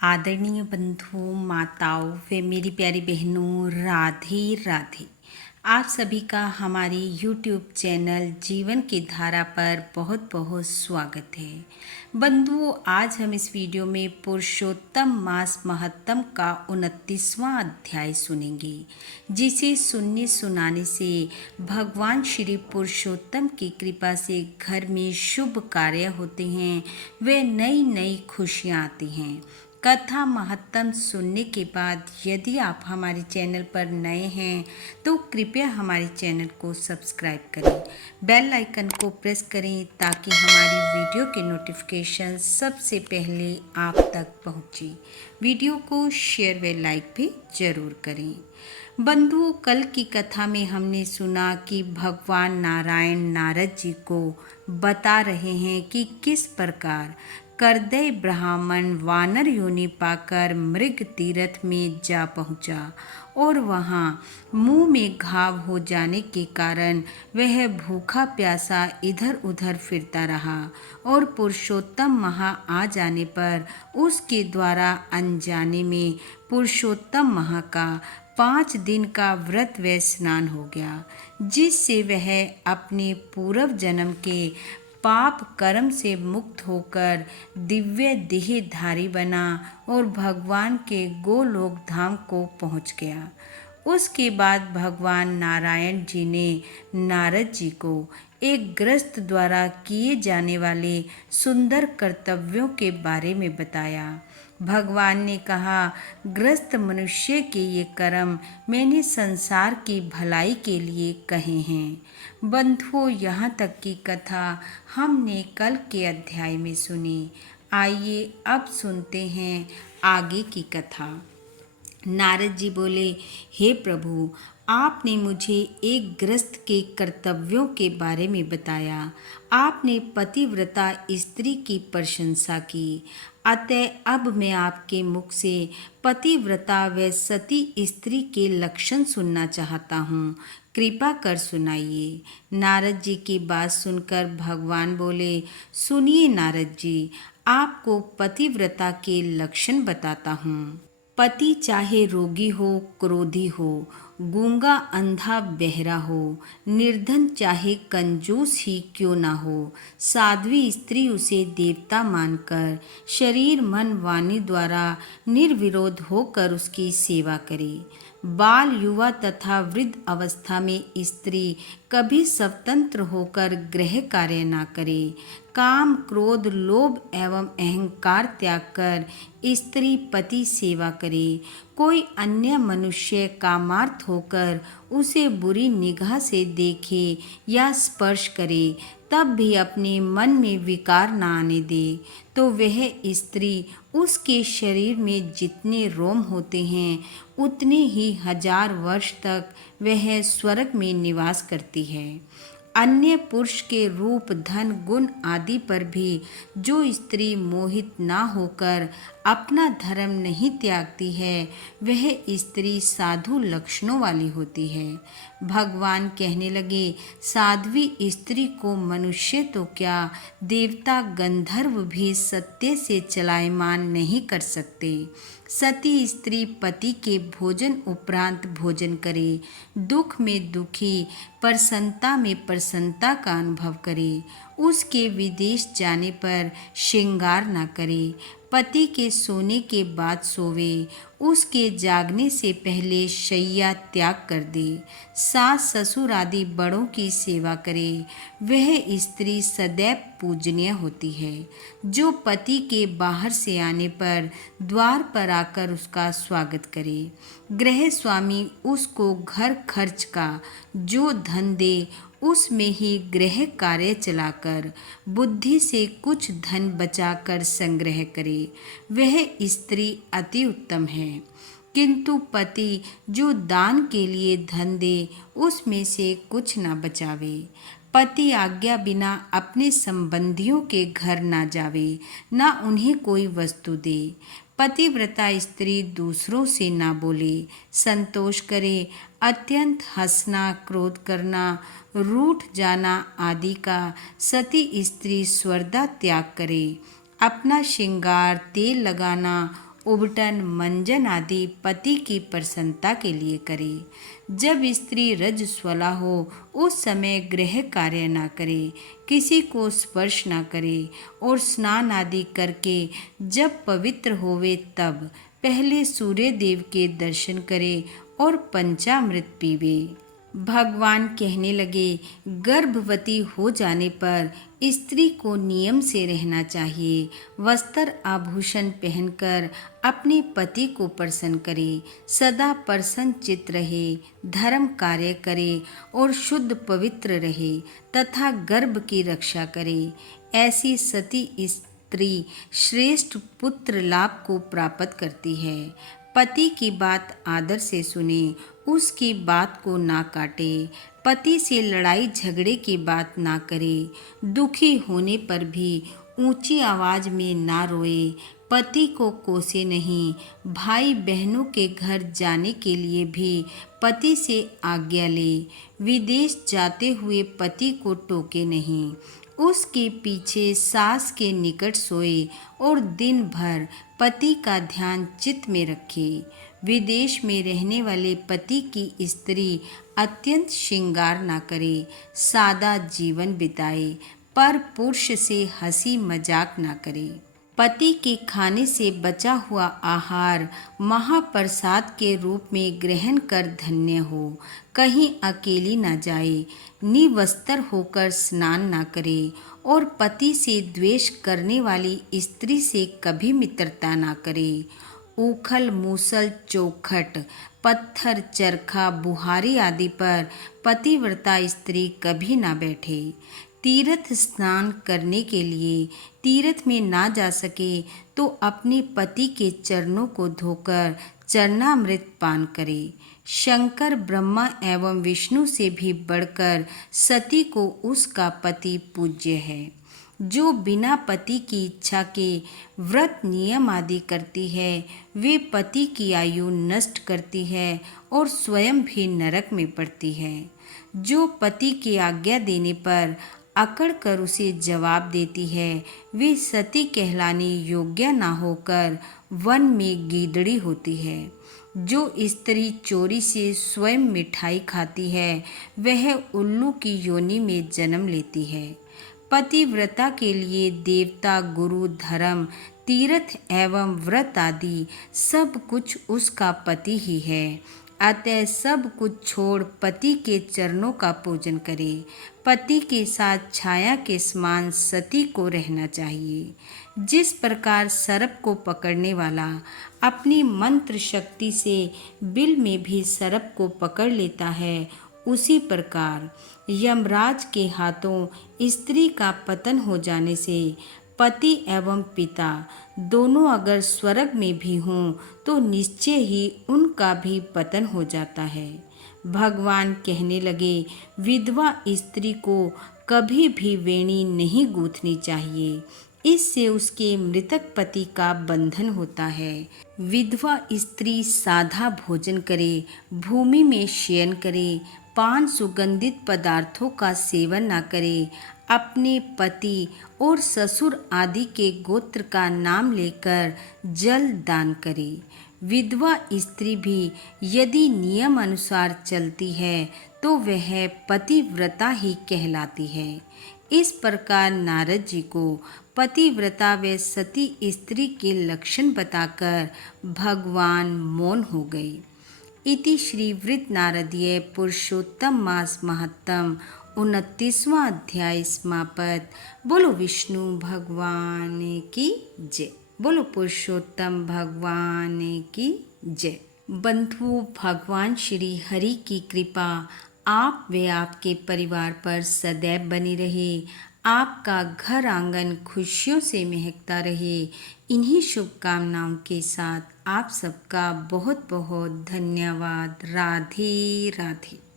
आदरणीय बंधु माताओं व मेरी प्यारी बहनों, राधे राधे। आप सभी का हमारे YouTube चैनल जीवन की धारा पर बहुत बहुत स्वागत है। बंधुओं, आज हम इस वीडियो में पुरुषोत्तम मास महत्तम का 29वां अध्याय सुनेंगे, जिसे सुनने सुनाने से भगवान श्री पुरुषोत्तम की कृपा से घर में शुभ कार्य होते हैं व नई नई खुशियाँ आती हैं। कथा महत्तम सुनने के बाद यदि आप हमारे चैनल पर नए हैं तो कृपया हमारे चैनल को सब्सक्राइब करें, बेल आइकन को प्रेस करें ताकि हमारी वीडियो के नोटिफिकेशन सबसे पहले आप तक पहुंचे। वीडियो को शेयर व लाइक भी जरूर करें। बंधुओं, कल की कथा में हमने सुना कि भगवान नारायण नारद जी को बता रहे हैं कि किस प्रकार करदय ब्राह्मण वानर योनि पाकर मृग तीर्थ में जा पहुंचा और वहां मुंह में घाव हो जाने के कारण वह भूखा प्यासा इधर उधर फिरता रहा और पुरुषोत्तम महा आ जाने पर उसके द्वारा अनजाने में पुरुषोत्तम महा का 5 दिन का व्रत व स्नान हो गया, जिससे वह अपने पूर्व जन्म के पाप कर्म से मुक्त होकर दिव्य देहधारी बना और भगवान के गोलोक धाम को पहुंच गया। उसके बाद भगवान नारायण जी ने नारद जी को एक गृहस्थ द्वारा किए जाने वाले सुंदर कर्तव्यों के बारे में बताया। भगवान ने कहा, गृहस्थ मनुष्य के ये कर्म मैंने संसार की भलाई के लिए कहे हैं। बंधुओं, यहाँ तक की कथा हमने कल के अध्याय में सुनी। आइए अब सुनते हैं आगे की कथा। नारद जी बोले, हे प्रभु, आपने मुझे एक गृहस्थ के कर्तव्यों के बारे में बताया। आपने पतिव्रता स्त्री की प्रशंसा की, अतः अब मैं आपके मुख से पतिव्रता व सती स्त्री के लक्षण सुनना चाहता हूँ। कृपा कर सुनाइए। नारद जी की बात सुनकर भगवान बोले, सुनिए नारद जी, आपको पतिव्रता के लक्षण बताता हूँ। पति चाहे रोगी हो, क्रोधी हो, गूंगा अंधा बहरा हो, निर्धन चाहे कंजूस ही क्यों ना हो, साध्वी स्त्री उसे देवता मानकर शरीर मन वाणी द्वारा निर्विरोध होकर उसकी सेवा करे। बाल युवा तथा वृद्ध अवस्था में स्त्री कभी स्वतंत्र होकर गृह कार्य ना करे। काम क्रोध लोभ एवं अहंकार त्याग कर स्त्री पति सेवा करे। कोई अन्य मनुष्य कामार्थ होकर उसे बुरी निगाह से देखे या स्पर्श करे तब भी अपने मन में विकार न आने दे, तो वह स्त्री उसके शरीर में जितने रोम होते हैं उतने ही 1000 वर्ष तक वह स्वर्ग में निवास करती है। अन्य पुरुष के रूप धन गुण आदि पर भी जो स्त्री मोहित ना होकर अपना धर्म नहीं त्यागती है वह स्त्री साधु लक्षणों वाली होती है। भगवान कहने लगे, साध्वी स्त्री को मनुष्य तो क्या देवता गंधर्व भी सत्य से चलायमान नहीं कर सकते। सती स्त्री पति के भोजन उपरांत भोजन करे, दुख में दुखी प्रसन्नता में प्रसन्नता का अनुभव करे, उसके विदेश जाने पर श्रृंगार न करे, पति के सोने के बाद सोवे, उसके जागने से पहले शैया त्याग कर दे, सास ससुर आदि बड़ों की सेवा करे, वह स्त्री सदैव पूजनीय होती है। जो पति के बाहर से आने पर द्वार पर आकर उसका स्वागत करे, गृह स्वामी उसको घर खर्च का जो धन दे उसमें ही गृह कार्य चलाकर बुद्धि से कुछ धन बचाकर संग्रह करे, वह स्त्री अति उत्तम है। किंतु पति जो दान के लिए धन दे उसमें से कुछ न बचावे, पति आज्ञा बिना अपने संबंधियों के घर ना जावे, ना उन्हें कोई वस्तु दे, पतिव्रता स्त्री दूसरों से ना बोले, संतोष करे, अत्यंत हंसना, क्रोध करना, रूठ जाना आदि का सती स्त्री स्वर्दा त्याग करे, अपना श्रृंगार तेल लगाना उबटन मंजन आदि पति की प्रसन्नता के लिए करे। जब स्त्री रजस्वला हो उस समय गृह कार्य ना करे, किसी को स्पर्श ना करे और स्नान आदि करके जब पवित्र होवे तब पहले सूर्य देव के दर्शन करे और पंचामृत पीवे। भगवान कहने लगे, गर्भवती हो जाने पर स्त्री को नियम से रहना चाहिए। वस्त्र आभूषण पहनकर अपने पति को प्रसन्न करे, सदा प्रसन्न चित्त रहे, धर्म कार्य करे और शुद्ध पवित्र रहे तथा गर्भ की रक्षा करे। ऐसी सती स्त्री श्रेष्ठ पुत्र लाभ को प्राप्त करती है। पति की बात आदर से सुने, उसकी बात को ना काटे, पति से लड़ाई झगड़े की बात ना करे, दुखी होने पर भी ऊंची आवाज में ना रोए, पति को कोसे नहीं, भाई बहनों के घर जाने के लिए भी पति से आज्ञा ले, विदेश जाते हुए पति को टोके नहीं, उसके पीछे सास के निकट सोए और दिन भर पति का ध्यान चित्त में रखे। विदेश में रहने वाले पति की स्त्री अत्यंत श्रृंगार ना करे, सादा जीवन बिताए, पर पुरुष से हंसी मजाक ना करे। पति के खाने से बचा हुआ आहार महाप्रसाद के रूप में ग्रहण कर धन्य हो। कहीं अकेली ना जाए, निवस्त्र होकर स्नान ना करे और पति से द्वेष करने वाली स्त्री से कभी मित्रता ना करे। ऊखल मूसल चौखट पत्थर चरखा बुहारी आदि पर पतिव्रता स्त्री कभी ना बैठे। तीर्थ स्नान करने के लिए तीर्थ में ना जा सके तो अपने पति के चरणों को धोकर चरणामृत पान करे। शंकर ब्रह्मा एवं विष्णु से भी बढ़कर सती को उसका पति पूज्य है। जो बिना पति की इच्छा के व्रत नियम आदि करती है वे पति की आयु नष्ट करती है और स्वयं भी नरक में पड़ती है। जो पति की आज्ञा देने पर अकड़ कर उसे जवाब देती है वे सती कहलाने योग्य ना होकर वन में गीदड़ी होती है। जो स्त्री चोरी से स्वयं मिठाई खाती है वह उल्लू की योनि में जन्म लेती है। पतिव्रता के लिए देवता गुरु धर्म तीर्थ एवं व्रत आदि सब कुछ उसका पति ही है। अतः सब कुछ छोड़ पति के चरणों का पूजन करे। पति के साथ छाया के समान सती को रहना चाहिए। जिस प्रकार सर्प को पकड़ने वाला अपनी मंत्र शक्ति से बिल में भी सर्प को पकड़ लेता है, उसी प्रकार यमराज के हाथों स्त्री का पतन हो जाने से पति एवं पिता दोनों अगर स्वर्ग में भी हों तो निश्चय ही उनका भी पतन हो जाता है। भगवान कहने लगे, विधवा स्त्री को कभी भी वेणी नहीं गूंथनी चाहिए, इससे उसके मृतक पति का बंधन होता है। विधवा स्त्री सादा भोजन करे, भूमि में शयन करे, पान सुगंधित पदार्थों का सेवन न करे, अपने पति और ससुर आदि के गोत्र का नाम लेकर जल दान करे। विधवा स्त्री भी यदि नियम अनुसार चलती है तो वह पतिव्रता ही कहलाती है। इस प्रकार नारद जी को पतिव्रता व सती स्त्री के लक्षण बताकर भगवान मौन हो गए। इति श्री वृत नारदीय पुरुषोत्तम मास महत्तम 29वां अध्याय समापत। बोलो विष्णु भगवान की जय, बोलो पुरुषोत्तम भगवान की जय। बंधु, भगवान श्री हरि की कृपा आप व आपके परिवार पर सदैव बनी रहे। आपका घर आंगन खुशियों से महकता रहे। इन्हीं शुभकामनाओं के साथ आप सबका बहुत बहुत धन्यवाद। राधे राधे।